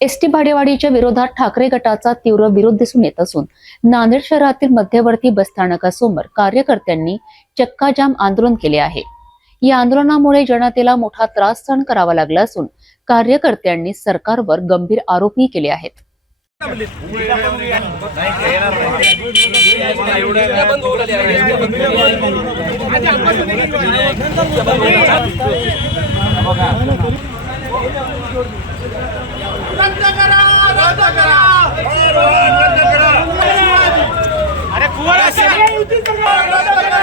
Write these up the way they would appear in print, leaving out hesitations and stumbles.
ST भाडेवाढीच्या विरोधात ठाकरे गटाचा तीव्र विरोध दिसून येत असून नांदेड शहरातील मध्यवर्ती बसस्थानकासमोर कार्यकर्त्यांनी चक्काजाम आंदोलन केले आहे। या आंदोलनामुळे जनतेला मोठा त्रास सहन करावा लागला असून कार्यकर्त्यांनी सरकारवर गंभीर आरोपही केले आहेत। रद्द करा, रद्द करा, रद्द करा। अरे कुवारा से युती सरकार रद्द करा,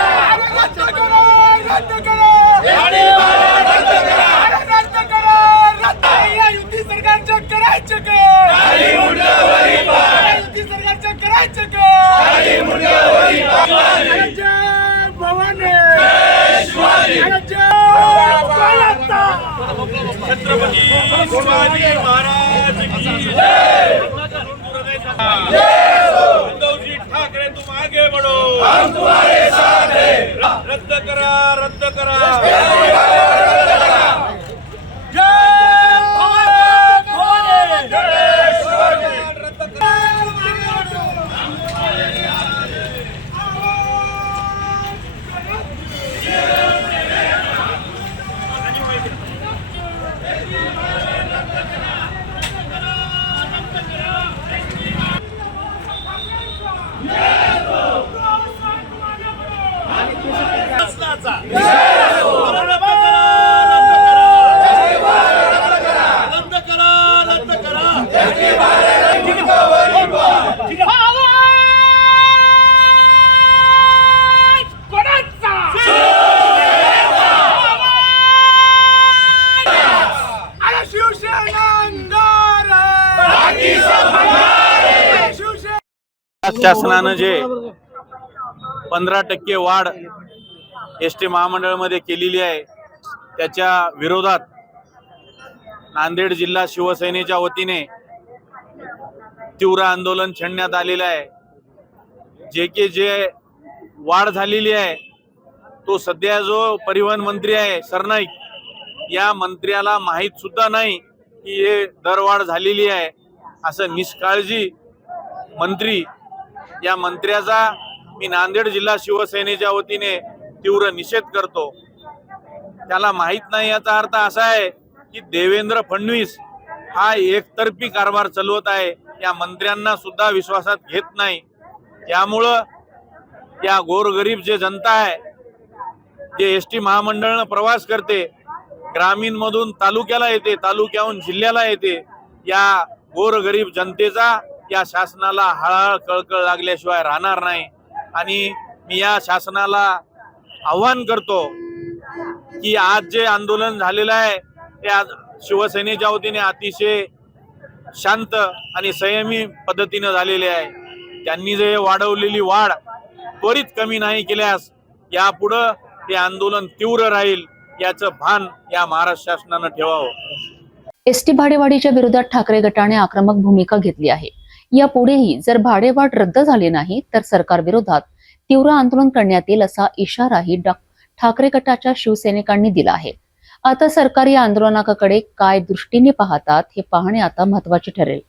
रद्द करा, रद्द करा, गाडी भाडे रद्द करा, रद्द करा, रद्द या युती सरकारचं करायचं काय? गाडी मुंडावरी पाय, युती सरकारचं करायचं काय? गाडी मुंडावरी पाय। जय भवानी, जय शिवाजी, जय छत्रपती शिवाजी महाराज की जय। उद्धवजी ठाकरे तुम आगे बढ़ो, हम तुम्हारे साथ हैं। रद्द करा, रद्द करा, जय भवानी, जय शिवाजी, रद्द करा। शासनानं जे 15% वाढ एसटी महामंडळामध्ये केलेली आहे त्याच्या विरोधात नांदेड जिल्हा शिवसेनेच्या वतीने तीव्र आंदोलन छेडण्यात आलेलं आहे। जे वाढ झालेली आहे तो सध्या जो परिवहन मंत्री आहे सरनाईक या मंत्र्याला माहीत सुद्धा नाही की हे दरवाढ झालेली आहे। असं निष्काळजी मंत्री, या मंत्र्याचा मी नांदेड जिल्हा शिवसेनेच्या वतीने तीव्र निषेध करतो। त्याला माहित नाही याचा अर्थ असा आहे की देवेंद्र फडणवीस हा एकतर्फी कारभार चालवत आहे, या मंत्र्यांना सुद्धा विश्वासात घेत नाही। त्यामुळं या गोरगरीब जे जनता आहे, जे एसटी महामंडळानं प्रवास करते, ग्रामीण मधून तालुक्याला येते, तालुक्याहून जिल्ह्याला येते, या गोरगरीब जनतेचा या शासनाला हळहळ कळकळ लागल्याशिवाय राहणार नाही। आणि मी या शासनाला आव्हान करतो की आज जे आंदोलन झालेलं आहे ते आज शिवसेनेच्या वतीने अतिशय शांत आणि संयमी पद्धतीने झालेले आहे। त्यांनी जे वाढवलेली वाढ त्वरित कमी नाही केल्यास यापुढे हे आंदोलन तीव्र राहील, याचं भान या महाराष्ट्र शासनानं ठेवावं। एसटी भाडेवाढीच्या विरोधात ठाकरे गटाने आक्रमक भूमिका घेतली आहे। यापुढेही जर भाडेवाढ रद्द झाली नाही तर सरकार विरोधात तीव्र आंदोलन करण्यात येईल असा इशाराही ठाकरे गटाच्या शिवसैनिकांनी दिला आहे। आता सरकारी आंदोलनाकडे काय दृष्टीने पाहतात हे पाहणे आता महत्त्वाचे ठरेल।